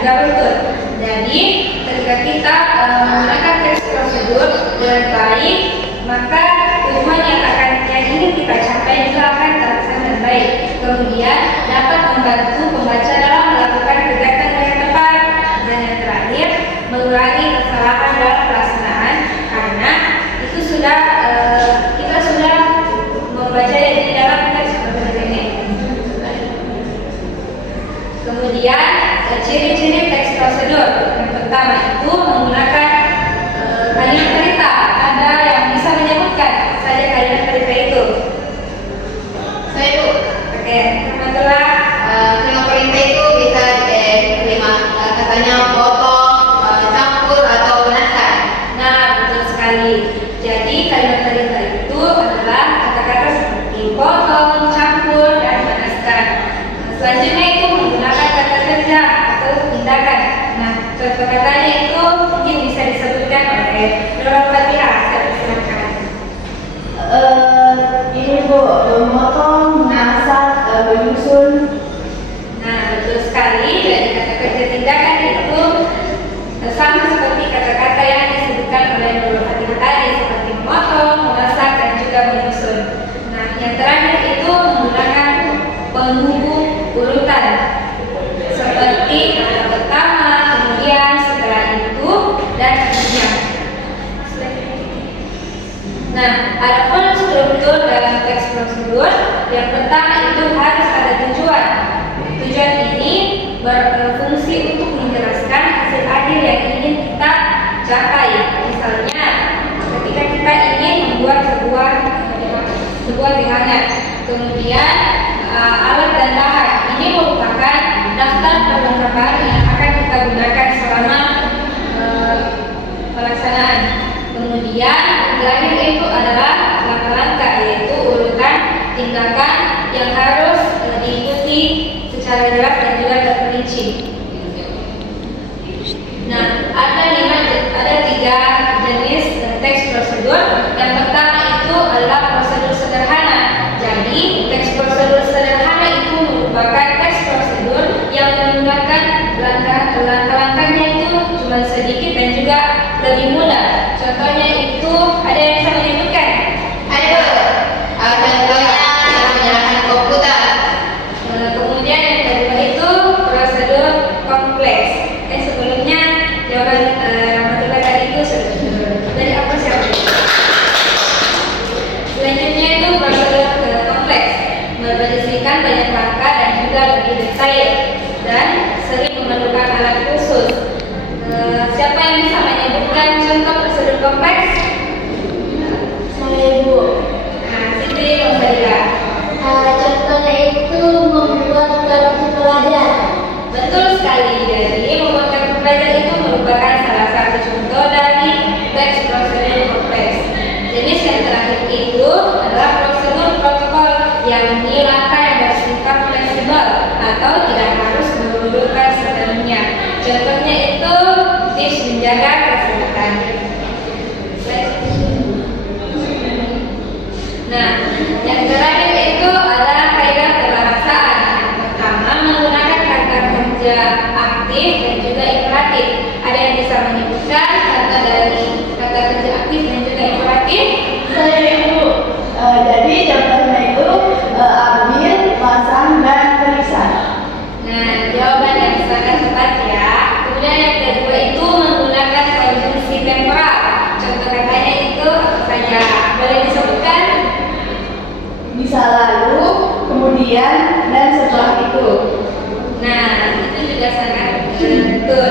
juga betul. Jadi ketika kita menggunakan teks prosedur dengan baik, maka tujuan yang ingin kita capai juga akan terlaksana dengan baik. Kemudian dapat membantu pembaca dalam melakukan kegiatan dengan tepat. Dan yang terakhir, mengurangi kesalahan dalam pelaksanaan, karena itu sudah kita sudah membaca di dalam teks prosedur ini. Kemudian ciri-ciri teks prosedur yang pertama itu menggunakan kalimat cerita. Ada yang bisa menyebutkan saja kalimat cerita itu? Saya Bu. Oke, kebetulan Kalimat perintah itu bisa diterima katanya potong, campur atau panaskan. nah, betul sekali. Jadi kalimat perintah itu adalah kata-kata seperti potong, campur, dan panaskan. Selanjutnya itu menggunakan kata kerja atau tindakan. Nah, contoh katanya itu mungkin bisa disebutkan oleh Nurul Fatihah. Saya persilakan. Ini Bu, memotong, memasak, menyusun. Nah, betul sekali. Dari kata kerja tindakan itu sama seperti kata-kata yang disebutkan oleh Nurul Fatihah tadi, seperti memotong, memasak, dan juga menyusun. Nah, yang terakhir itu menggunakan penghubung urutan seperti kata pertama, kemudian setelah itu, dan seterusnya. Nah, adapun struktur dalam teks prosedur, yang pertama itu harus ada tujuan. Tujuan ini berfungsi untuk menjelaskan hasil akhir yang ingin kita capai. Misalnya, ketika kita ingin membuat sebuah bilangan, kemudian alat dan bahan ini merupakan daftar perlengkapan yang akan kita gunakan selama pelaksanaan. Kemudian terakhir itu adalah langkah-langkah, yaitu urutan tindakan yang harus diikuti secara jelas dan juga terperinci. Nah, ada tiga jenis teks prosedur. Yang pertama itu adalah prosedur sederhana. Jadi teks prosedur sederhana itu merupakan teks prosedur yang menggunakan langkah-langkahnya itu cuma sedikit dan juga lebih mudah. Contohnya itu ada yang bisa menyebutkan? Ayo, contohnya menyalakan komputer. Kemudian yang kedua itu prosedur kompleks. Sebelumnya jawaban matematika itu dari apa siapa? Selanjutnya itu prosedur kompleks, berisikan banyak langkah dan juga lebih detail dan sering memerlukan alat khusus. Siapa yang bisa menyebutkan contoh prosedur kompleks? Saya Bu. Nah, Siti Rosalia. Contohnya itu membuat kartu pelajar. Betul sekali. Jadi membuat kartu pelajar itu merupakan salah satu contoh dari teks prosedur kompleks. Jenis yang terakhir itu adalah prosedur protokol, yakni langkah yang bersifat fleksibel atau tidak harus menurunkan sepenuhnya. Contohnya itu tips menjaga kesehatan. Nah, yang terakhir itu adalah kaidah pembahasaan. Yang pertama menggunakan kata kerja aktif dan juga imperatif. Ada yang bisa menyebutkan kata dari kata kerja aktif dan juga imperatif? Saya Bu. Jadi contohnya itu ambil, pasang, dan periksa. Nah, jawaban yang sangat tepat ya. Kemudian yang kedua itu menggunakan konjungsi temporal. Contoh katanya itu apa saja? Boleh disebutkan? Bisa lalu, kemudian, dan setelah itu. Nah, itu juga sangat betul.